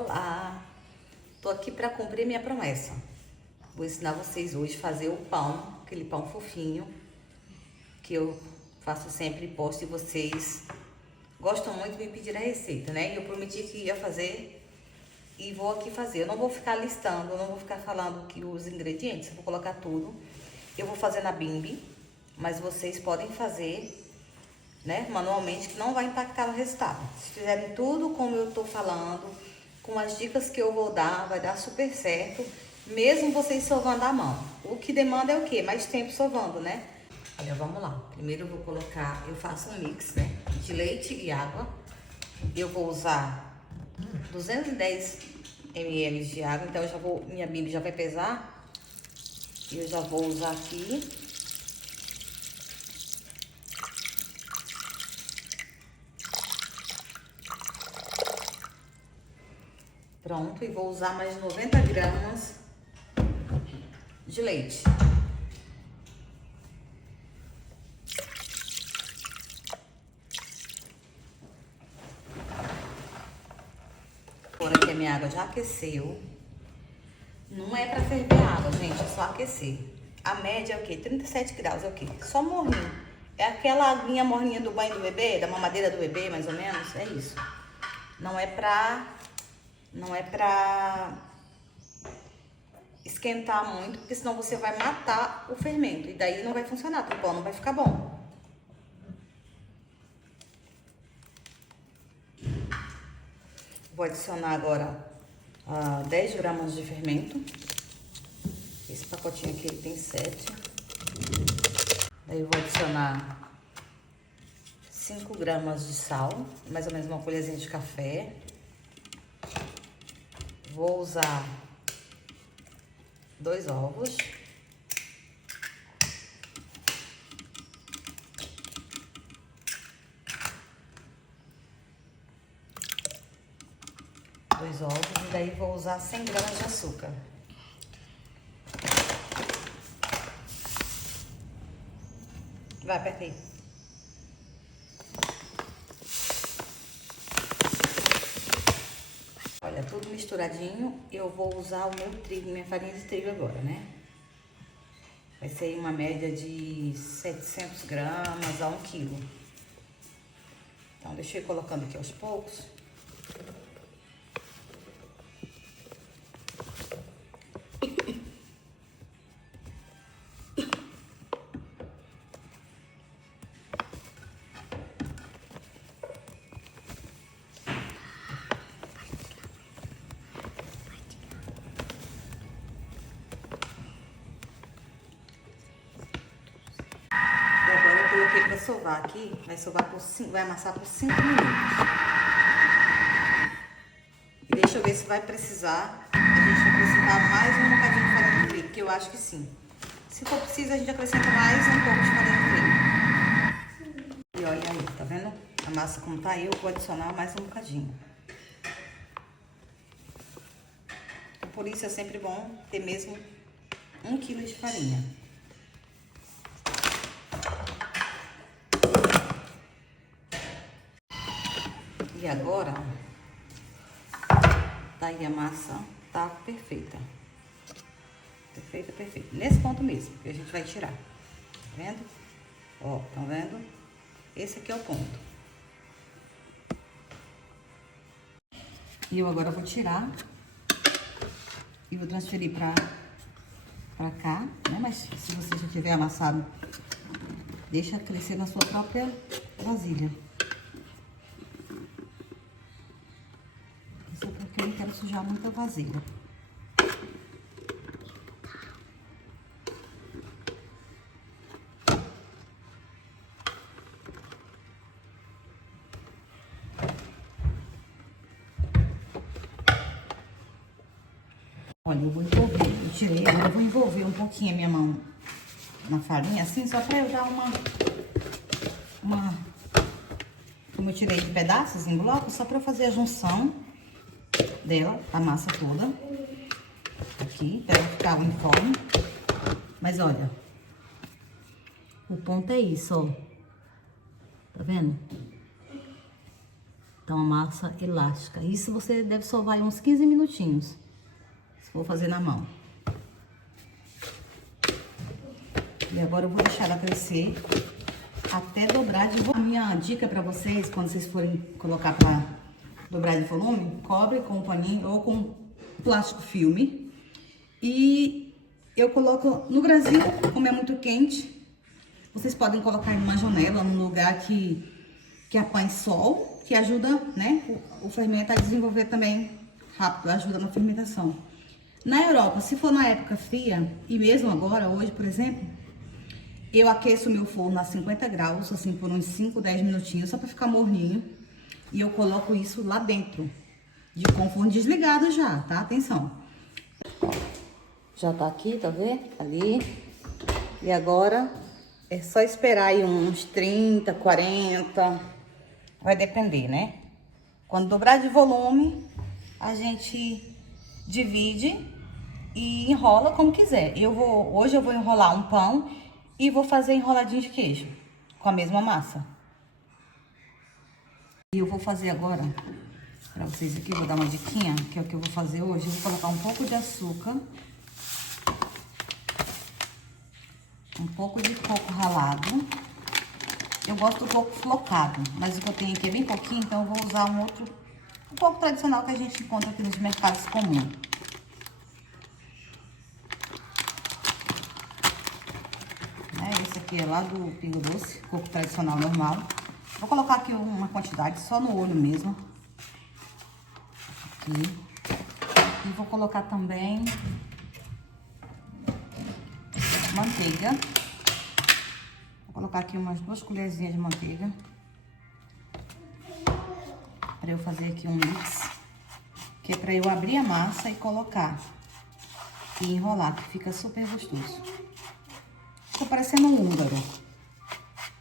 Olá! Tô aqui para cumprir minha promessa. Vou ensinar vocês hoje a fazer o pão, aquele pão fofinho que eu faço sempre e posto, e vocês gostam muito de me pedir a receita, né? E eu prometi que ia fazer e vou aqui fazer. Eu não vou ficar listando, eu não vou ficar falando que os ingredientes, eu vou colocar tudo. Eu vou fazer na Bimby, mas vocês podem fazer, né, manualmente, que não vai impactar no resultado. Se fizerem tudo como eu tô falando, com as dicas que eu vou dar, vai dar super certo, mesmo vocês sovando a mão. O que demanda é o quê? Mais tempo sovando, né? Olha, vamos lá. Primeiro eu vou colocar, eu faço um mix, né, de leite e água. Eu vou usar 210 ml de água, então eu já vou, minha Bimby já vai pesar. E eu já vou usar aqui. Pronto, e vou usar mais 90 gramas de leite. Agora que a minha água já aqueceu, não é pra ferver a água, gente, é só aquecer. A média é o quê? 37 graus é o quê? Só morninho. É aquela aguinha morninha do banho do bebê, da mamadeira do bebê, mais ou menos, é isso. Não é pra esquentar muito, porque senão você vai matar o fermento. E daí não vai funcionar, o pão não vai ficar bom. Vou adicionar agora 10 gramas de fermento. Esse pacotinho aqui tem 7. Daí eu vou adicionar 5 gramas de sal, mais ou menos uma colherzinha de café. Vou usar 2 ovos. E daí vou usar 100 gramas de açúcar. Vai, aperta aí. Olha, tudo misturadinho. Eu vou usar o meu trigo, minha farinha de trigo agora, né? Vai ser uma média de 700 gramas a 1 quilo. Então, deixa eu ir colocando aqui aos poucos. Agora eu coloquei para sovar aqui, vai amassar por 5 minutos. E deixa eu ver se vai precisar, a gente vai precisar mais um bocadinho de farinha de trigo, que eu acho que sim. Se for preciso, a gente acrescenta mais um pouco de farinha de trigo. E olha aí, tá vendo? A massa como tá aí, eu vou adicionar mais um bocadinho. Então, por isso é sempre bom ter mesmo 1 quilo de farinha. E agora, tá aí a massa, tá perfeita. Perfeita, perfeita. Nesse ponto mesmo, que a gente vai tirar. Tá vendo? Ó, tá vendo? Esse aqui é o ponto. E eu agora vou tirar e vou transferir pra cá, né? Mas se você já tiver amassado, deixa crescer na sua própria vasilha. Isso é porque eu não quero sujar muito a vasilha. Olha, eu vou envolver, eu tirei, agora eu vou envolver um pouquinho a minha mão na farinha, assim, só pra eu dar como eu tirei de pedaços em bloco, só pra eu fazer a junção dela, a massa toda, aqui, pra ela ficar uniforme. Mas olha, o ponto é isso, ó, tá vendo? Tá uma massa elástica. Isso você deve sovar em uns 15 minutinhos, se for fazer na mão. E agora eu vou deixar ela crescer até dobrar de volume. A minha dica pra vocês, quando vocês forem colocar pra dobrar de volume, cobre com um paninho ou com plástico filme. E eu coloco no Brasil, como é muito quente, vocês podem colocar em uma janela, num lugar que apanhe sol, que ajuda, né, o fermento a desenvolver também rápido, ajuda na fermentação. Na Europa, se for na época fria, e mesmo agora, hoje, por exemplo, eu aqueço o meu forno a 50 graus, assim, por uns 5, 10 minutinhos, só pra ficar morninho. E eu coloco isso lá dentro, com o forno desligado já, tá? Atenção. Já tá aqui, tá vendo? Ali. E agora é só esperar aí uns 30, 40, vai depender, né? Quando dobrar de volume, a gente divide e enrola como quiser. Hoje eu vou enrolar um pão e vou fazer enroladinho de queijo com a mesma massa. E eu vou fazer agora, pra vocês aqui, vou dar uma diquinha, que é o que eu vou fazer hoje. Eu vou colocar um pouco de açúcar, um pouco de coco ralado. Eu gosto do coco flocado, mas o que eu tenho aqui é bem pouquinho, então eu vou usar um coco tradicional que a gente encontra aqui nos mercados comuns. Esse aqui é lá do Pingo Doce, coco tradicional normal. Vou colocar aqui uma quantidade só no olho mesmo. Aqui. E vou colocar também manteiga. Vou colocar aqui umas 2 colherzinhas de manteiga. Para eu fazer aqui um mix. Que é para eu abrir a massa e colocar. E enrolar, que fica super gostoso. Ficou parecendo um húngaro.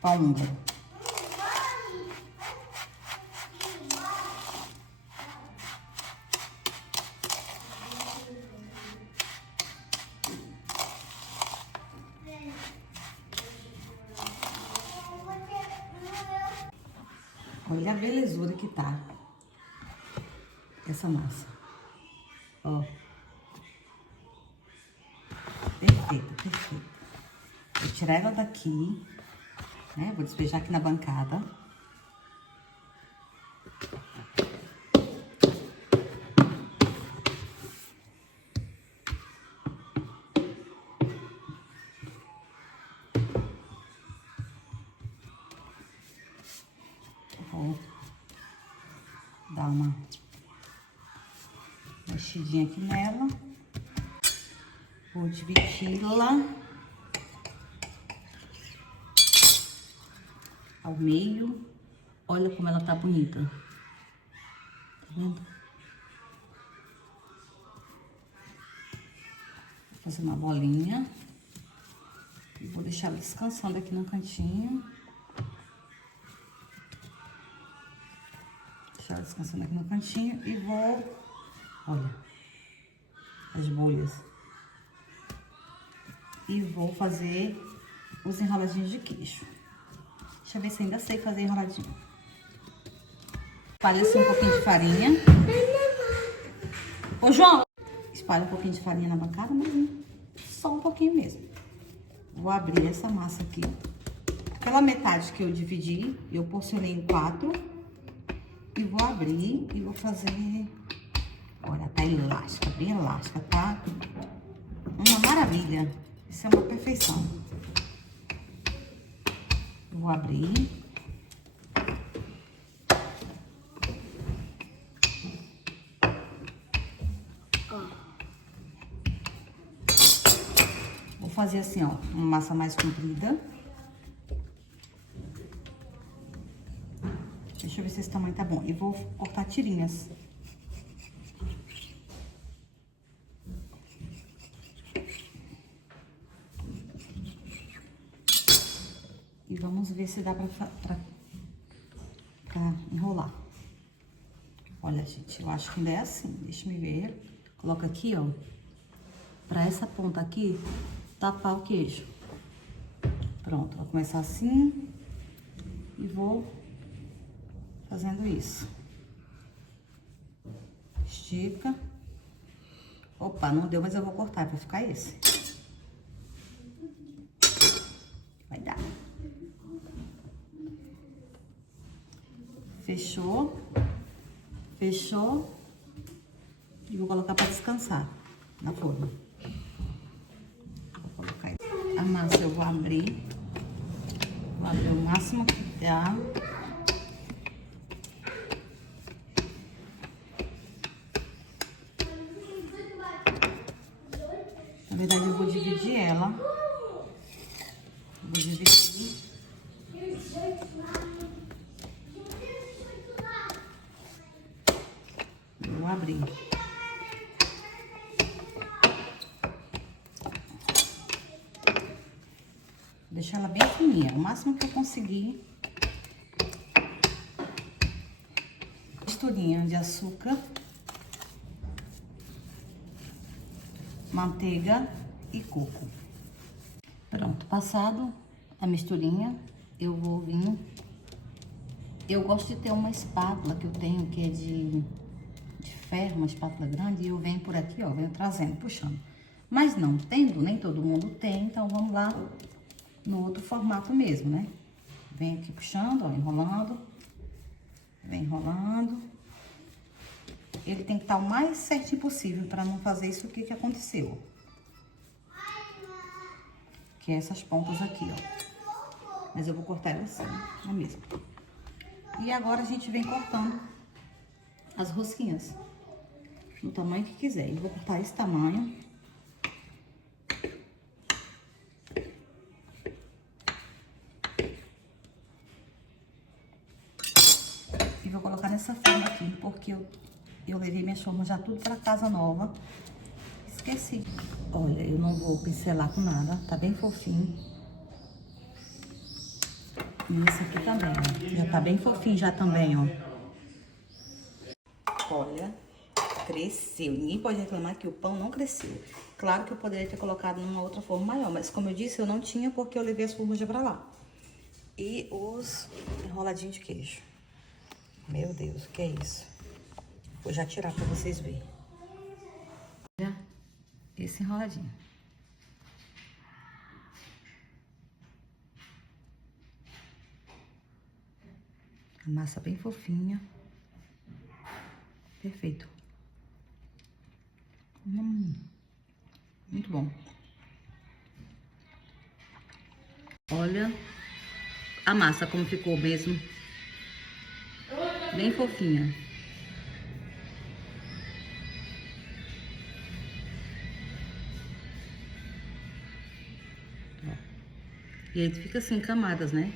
Pão húngaro. Olha a belezura que tá essa massa. Ó. Perfeita, perfeita. Vou tirar ela daqui, né? Vou despejar aqui na bancada. Vou dar uma mexidinha aqui nela. Vou dividi-la ao meio. Olha como ela tá bonita. Tá vendo? Vou fazer uma bolinha. E vou deixar ela descansando aqui no cantinho. Deixar ela descansando aqui no cantinho e vou... Olha, as bolhas. E vou fazer os enroladinhos de queijo. Deixa eu ver se ainda sei fazer enroladinho. Espalha assim um pouquinho de farinha. Ô, João! Espalha um pouquinho de farinha na bancada, mas só um pouquinho mesmo. Vou abrir essa massa aqui. Pela metade que eu dividi, eu porcionei em 4. E vou abrir e vou fazer... Olha, tá elástica, bem elástica, tá? Uma maravilha. Isso é uma perfeição. Vou abrir. Vou fazer assim, ó, uma massa mais comprida. Deixa eu ver se esse tamanho tá bom. E vou cortar tirinhas. E vamos ver se dá pra enrolar. Olha, gente, eu acho que ainda é assim. Deixa eu ver. Coloca aqui, ó. Pra essa ponta aqui, tapar o queijo. Pronto, vou começar assim. E vou fazendo isso. Estica. Opa, não deu, mas eu vou cortar, vai ficar esse. Vai dar. Fechou. Fechou. E vou colocar para descansar na forma. Vou colocar a massa, eu vou abrir. Vou abrir o máximo que dá. Na verdade, eu vou dividir ela. Vou dividir. Vou abrir. Deixar ela bem fininha, o máximo que eu conseguir. Misturinha de açúcar, manteiga e coco. Pronto, passado a misturinha, eu vou vir. Eu gosto de ter uma espátula que eu tenho que é de ferro, uma espátula grande, e eu venho por aqui, ó, venho trazendo, puxando. Mas não tendo, nem todo mundo tem, então vamos lá no outro formato mesmo, né? Vem aqui puxando, ó, enrolando. Vem enrolando. Ele tem que estar o mais certinho possível para não fazer isso aqui que aconteceu. Que é essas pontas aqui, ó. Mas eu vou cortar ela assim, ó mesmo. E agora a gente vem cortando as rosquinhas no tamanho que quiser. Eu vou cortar esse tamanho. E vou colocar nessa forma aqui, porque eu levei minhas formas já tudo pra casa nova. Esqueci. Olha, eu não vou pincelar com nada, tá bem fofinho. E esse aqui também, ó. Já tá bem fofinho já também, ó. Olha, cresceu. Ninguém pode reclamar que o pão não cresceu. Claro que eu poderia ter colocado numa outra forma maior, mas como eu disse, eu não tinha porque eu levei as formas já pra lá. E os enroladinhos de queijo. Meu Deus, o que é isso? Vou já tirar pra vocês verem. Olha esse enroladinho. A massa bem fofinha. Perfeito. Muito bom. Olha a massa como ficou mesmo. Bem fofinha. E aí fica assim, camadas, né?